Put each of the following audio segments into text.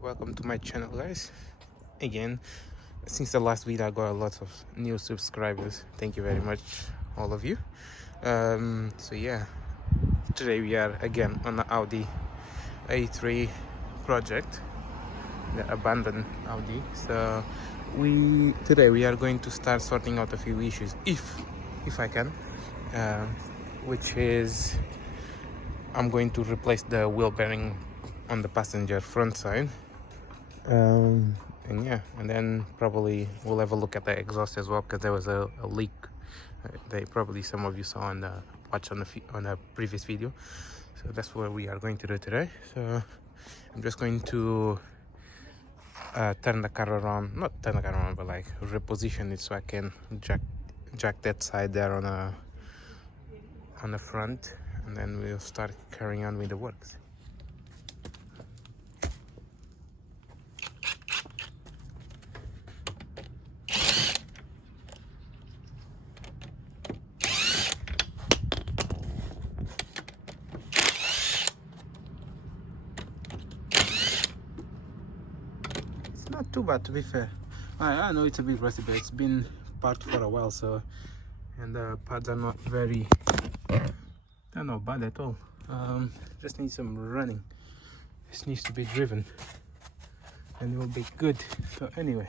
Welcome to my channel, guys. Again, since the last video I got a lot of new subscribers. Thank you very much, all of you. So yeah, today we are again on the Audi A3 project, the abandoned Audi. So today we are going to start sorting out a few issues, if I can, which is I'm going to replace the wheel bearing on the passenger front side, and yeah, and then probably we'll have a look at the exhaust as well, because there was a leak. Probably some of you saw on the on a previous video. So that's what we are going to do today. So I'm just going to turn the car around, not turn the car around, but like reposition it so I can jack that side there on the front, and then we'll start carrying on with the works. It's not too bad, to be fair. I know it's a bit rusty, but it's been parked for a while, so, and the pads are not they're not bad at all. Just needs some running. This needs to be driven and it will be good. So anyway,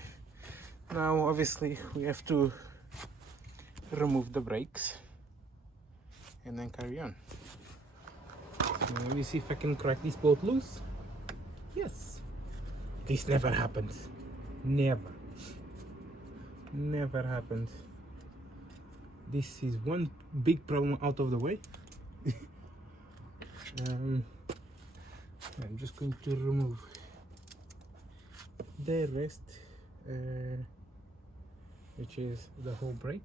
now obviously we have to remove the brakes and then carry on. So let me see if I can crack this bolt loose. Yes. This never happens. Never happens. This is one big problem out of the way. I'm just going to remove the rest, which is the whole brake.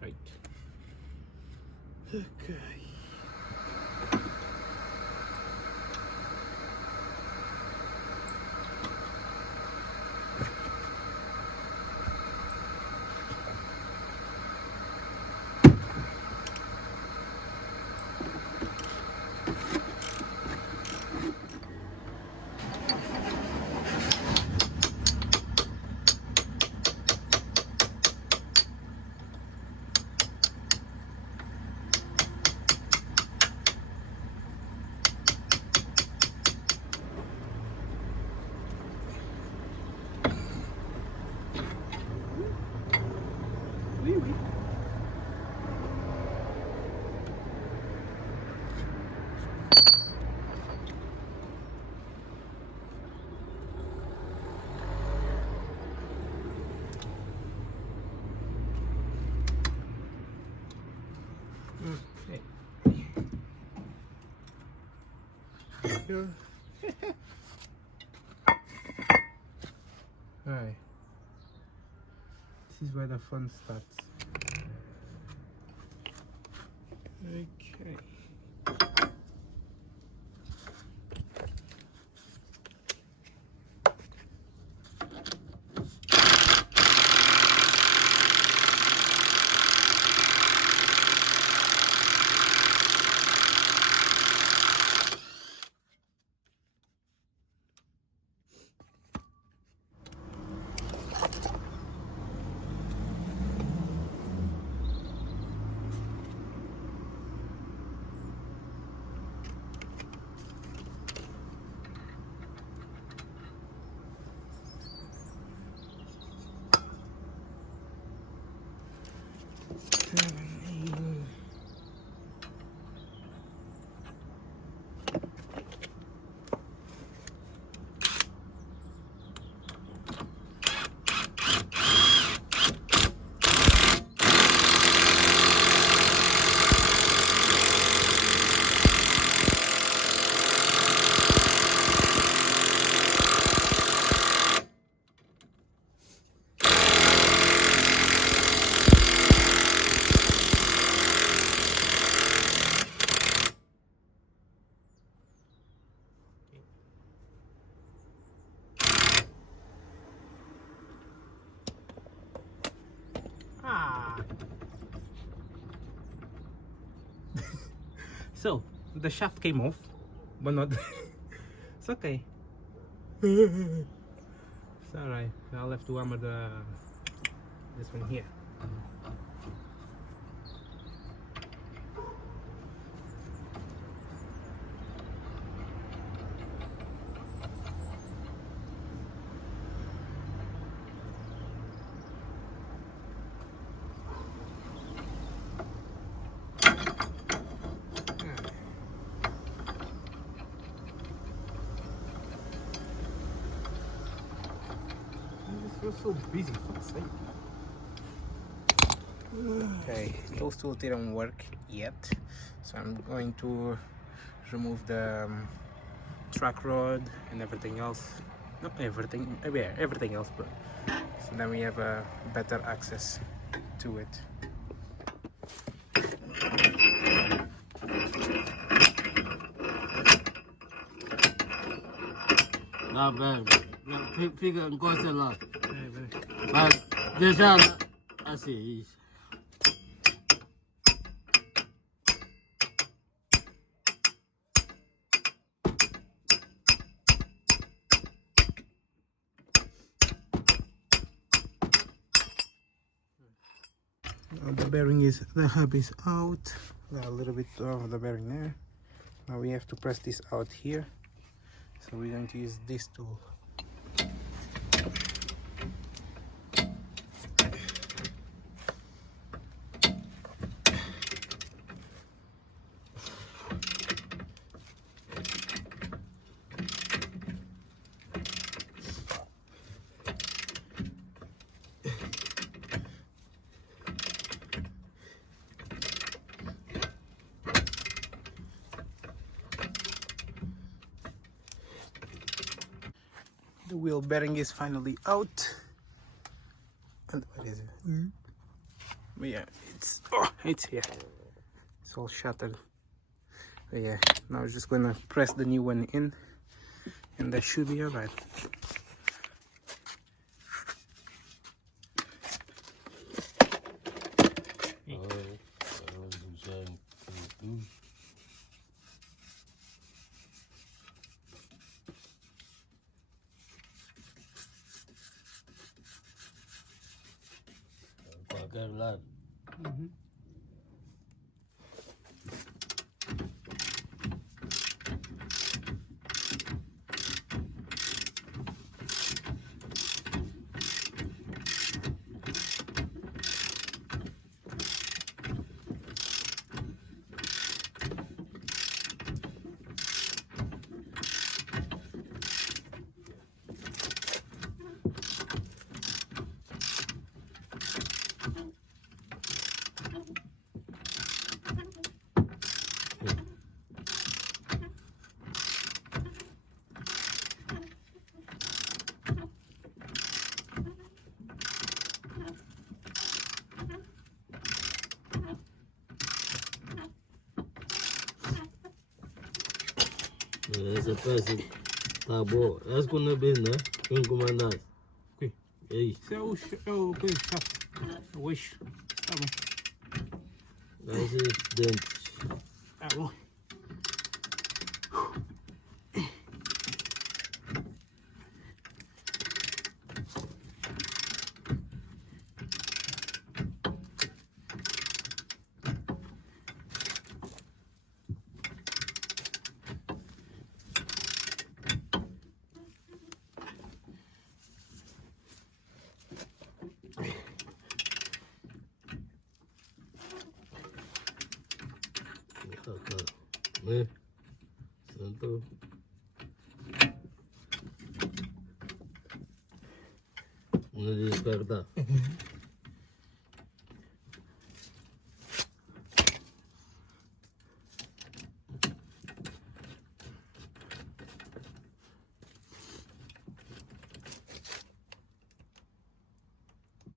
Shite. Okay. Oui, oui. Okay. Here. Alright. This is where the fun starts. Okay. So the shaft came off, but not. It's okay. It's alright. I'll have to hammer this one here. We're so busy, fuck's sake. Okay, those tools didn't work yet, so I'm going to remove the track rod and everything else. Not everything, yeah, everything else, but so then we have a better access to it. Not bad. Fica encosta lá. Mas deixa assim. The bearing is, the hub is out. Got a little bit of the bearing there. Now we have to press this out here. So we're going to use this tool. The wheel bearing is finally out. And what is it? But yeah, it's here. It's all shattered. But yeah, now I'm just gonna press the new one in, and that should be alright. Qualquer lado. Essa peça tá boa. Essa quando é bem, né? Quem comandar? Ok. E aí? Isso é o chato. O eixo. Tá bom. Esses dentes. Tá bom. Né? Santo. Não despertar.